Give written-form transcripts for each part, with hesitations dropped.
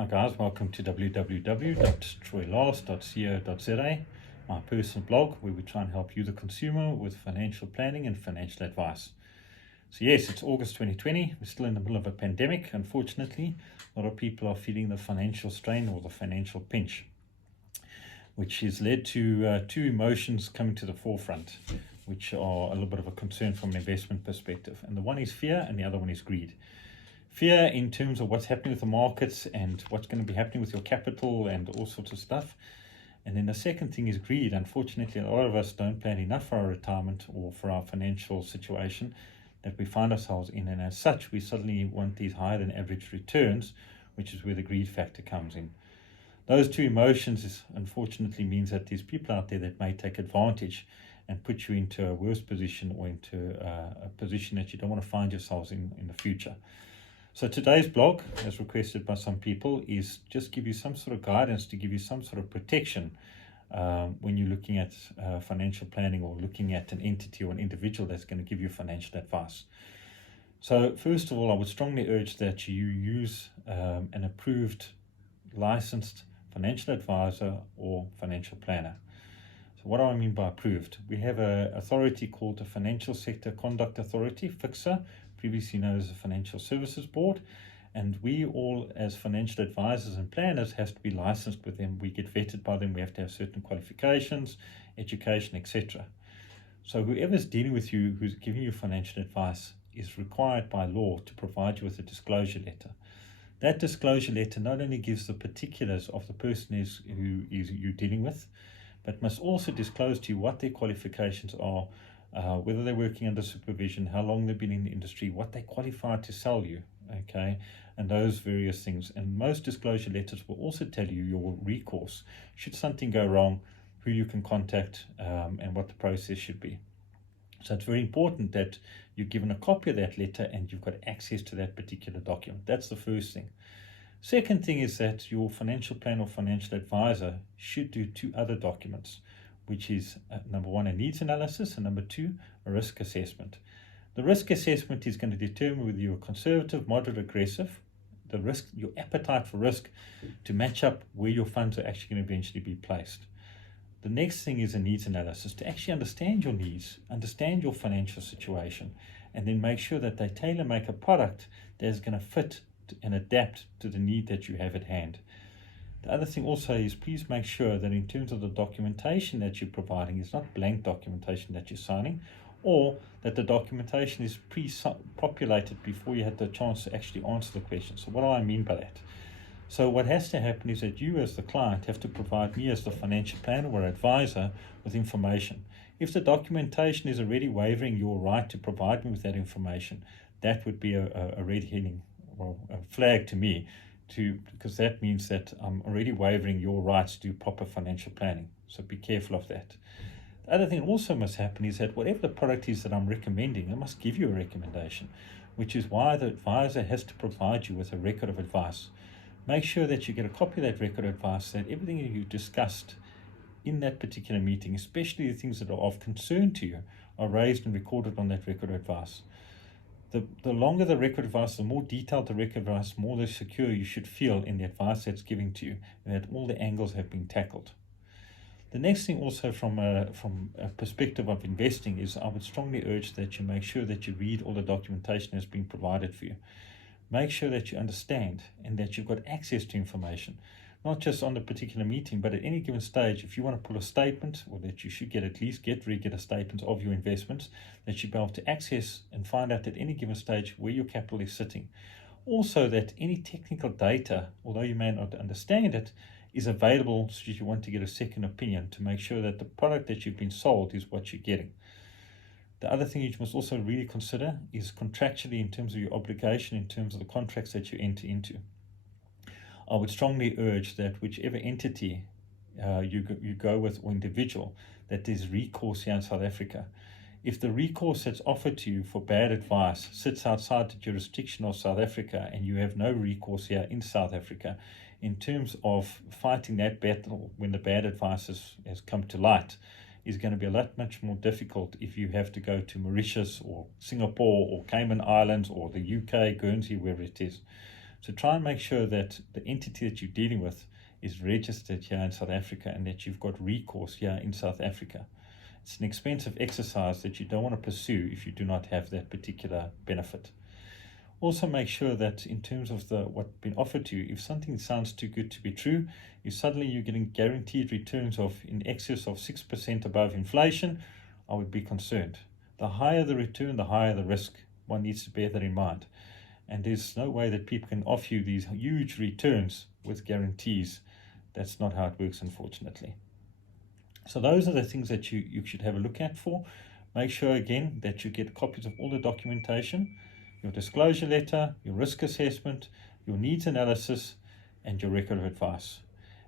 Hi guys, welcome to www.troylast.co.za, my personal blog where we try and help you the consumer with financial planning and financial advice. So yes, it's August 2020, we're still in the middle of a pandemic. Unfortunately, a lot of people are feeling the financial strain or the financial pinch, which has led to two emotions coming to the forefront, which are a little bit of a concern from an investment perspective. And the one is fear and the other one is greed. Fear in terms of what's happening with the markets and what's going to be happening with your capital and all sorts of stuff. And then the second thing is greed. Unfortunately, a lot of us don't plan enough for our retirement or for our financial situation that we find ourselves in. And as such, we suddenly want these higher than average returns, which is where the greed factor comes in. Those two emotions unfortunately means that there's people out there that may take advantage and put you into a worse position or into a position that you don't want to find yourselves in the future. So today's blog, as requested by some people, is just give you some sort of guidance, to give you some sort of protection when you're looking at financial planning or looking at an entity or an individual that's going to give you financial advice. So first of all, I would strongly urge that you use an approved, licensed financial advisor or financial planner. So what do I mean by approved? We have an authority called the Financial Sector Conduct Authority, FICSA, previously known as the Financial Services Board, and we all as financial advisors and planners has to be licensed with them. We get vetted by them. We have to have certain qualifications, education, etc. So whoever's dealing with you, who's giving you financial advice, is required by law to provide you with a disclosure letter. That disclosure letter not only gives the particulars of the person who you're dealing with, but must also disclose to you what their qualifications are, whether they're working under supervision, how long they've been in the industry, what they qualify to sell you, okay, and those various things. And most disclosure letters will also tell you your recourse should something go wrong, who you can contact, and what the process should be. So it's very important that you're given a copy of that letter and you've got access to that particular document. That's the first thing. Second thing is that your financial plan or financial advisor should do two other documents, which is number one, a needs analysis, and number two, a risk assessment. The risk assessment is going to determine whether you're conservative, moderate, aggressive, the risk, your appetite for risk, to match up where your funds are actually going to eventually be placed. The next thing is a needs analysis, to actually understand your needs, understand your financial situation, and then make sure that they tailor-make a product that is going to fit and adapt to the need that you have at hand. The other thing also is, please make sure that in terms of the documentation that you're providing is not blank documentation that you're signing, or that the documentation is pre-populated before you had the chance to actually answer the question. So what do I mean by that? So what has to happen is that you as the client have to provide me as the financial planner or advisor with information. If the documentation is already waiving your right to provide me with that information, that would be a red herring, or a flag to me, because that means that I'm already waiving your rights to do proper financial planning. So be careful of that. The other thing also must happen is that whatever the product is that I'm recommending, I must give you a recommendation, which is why the advisor has to provide you with a record of advice. Make sure that you get a copy of that record of advice, that everything that you discussed in that particular meeting, especially the things that are of concern to you, are raised and recorded on that record of advice. The longer the record advice, the more detailed the record advice, more the secure you should feel in the advice that's given to you, and that all the angles have been tackled. The next thing also from a perspective of investing is, I would strongly urge that you make sure that you read all the documentation that's been provided for you. Make sure that you understand and that you've got access to information, not just on the particular meeting, but at any given stage. If you want to pull a statement, or that you should at least get regular statements of your investments, that you'll be able to access and find out at any given stage where your capital is sitting. Also, that any technical data, although you may not understand it, is available should you want to get a second opinion, to make sure that the product that you've been sold is what you're getting. The other thing you must also really consider is contractually, in terms of your obligation, in terms of the contracts that you enter into. I would strongly urge that whichever entity you go with, or individual, that there's recourse here in South Africa. If the recourse that's offered to you for bad advice sits outside the jurisdiction of South Africa, and you have no recourse here in South Africa, in terms of fighting that battle when the bad advice has come to light, is going to be a lot much more difficult if you have to go to Mauritius or Singapore or Cayman Islands or the UK, Guernsey, wherever it is. So try and make sure that the entity that you're dealing with is registered here in South Africa and that you've got recourse here in South Africa. It's an expensive exercise that you don't want to pursue if you do not have that particular benefit. Also make sure that in terms of what's been offered to you, if something sounds too good to be true, if suddenly you're getting guaranteed returns of in excess of 6% above inflation, I would be concerned. The higher the return, the higher the risk. One needs to bear that in mind. And there's no way that people can offer you these huge returns with guarantees. That's not how it works, unfortunately. So those are the things that you should have a look at for. Make sure, again, that you get copies of all the documentation, your disclosure letter, your risk assessment, your needs analysis, and your record of advice.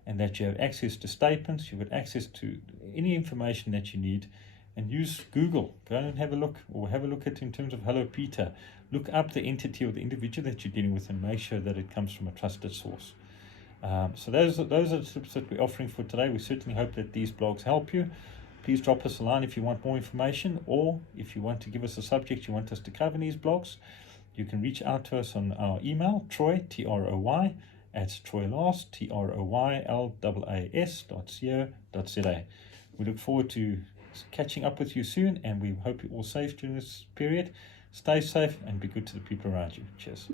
And that you have access to statements, you've got access to any information that you need, and use Google. Go and have a look, or have a look at in terms of Hello Peter. Look up the entity or the individual that you're dealing with and make sure that it comes from a trusted source. So those are the tips that we're offering for today. We certainly hope that these blogs help you. Please drop us a line if you want more information, or if you want to give us a subject you want us to cover in these blogs. You can reach out to us on our email, Troy, Troy, at troylas, troylas.co.za. We look forward to catching up with you soon, and we hope you're all safe during this period. Stay safe and be good to the people around you. Cheers.